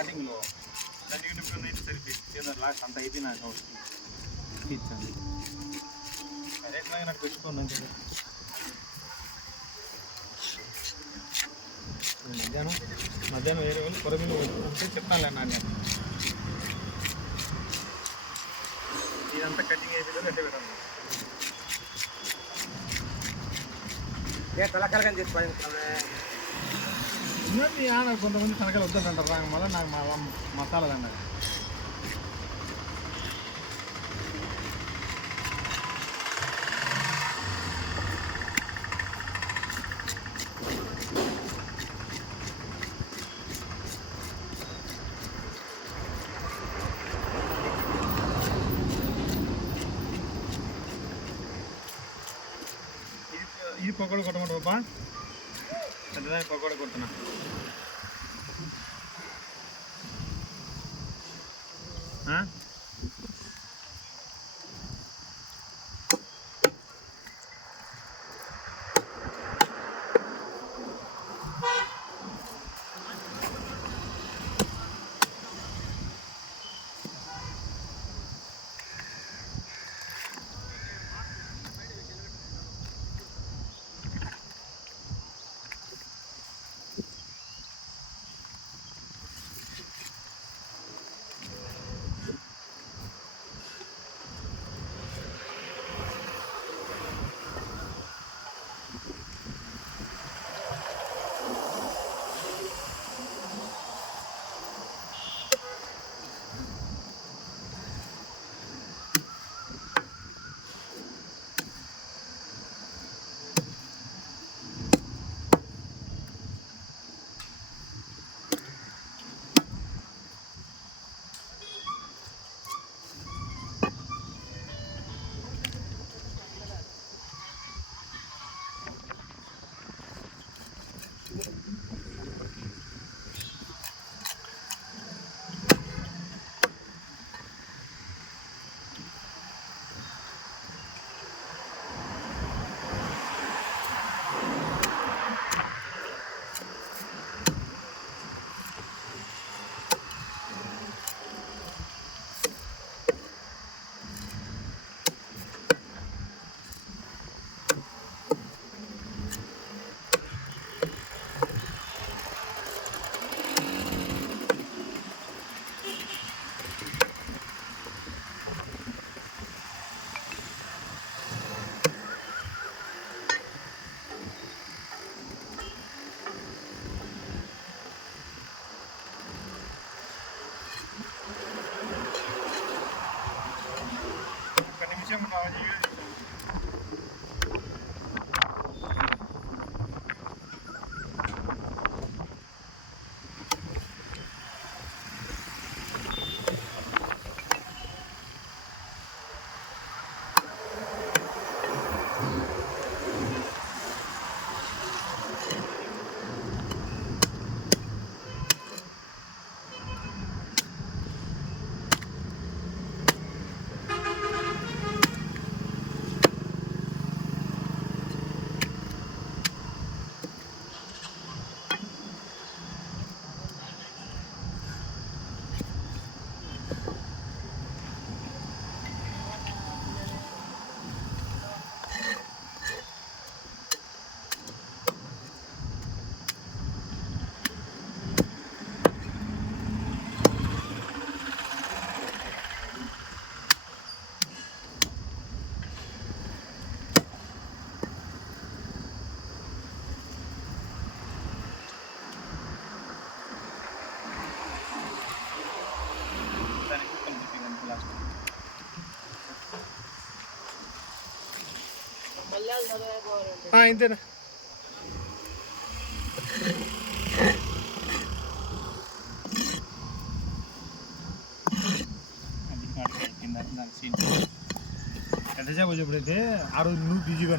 స్టార్టింగ్లో యూట్యూబ్లో అయితే సరిపోయింది లాస్ట్ అంత అయిపోయినాక ఇచ్చాను ఎట్లా నాకు పెట్టుకోండి మధ్యాహ్నం వేరే వెళ్ళి కొరమీను ఉంటే చెప్తానులే నాన్న ఇదంతా కటింగ్ అయిపోయిందో అట్టే పెట్టాను తలకాయలు చెప్పాలి ఉన్నది కొంతమంది తనకాయలు వద్దంటారు మళ్ళీ నాకు మసాలా అన్నది ఇది పకోడీ కొట్టమంట పాపా పెద్దదాన్ని పకోడీ కొడుతున్నా ఇంతేనా ఎంతసేపు వచ్చేప్పుడైతే ఆ రోజు నువ్వు బిజీగా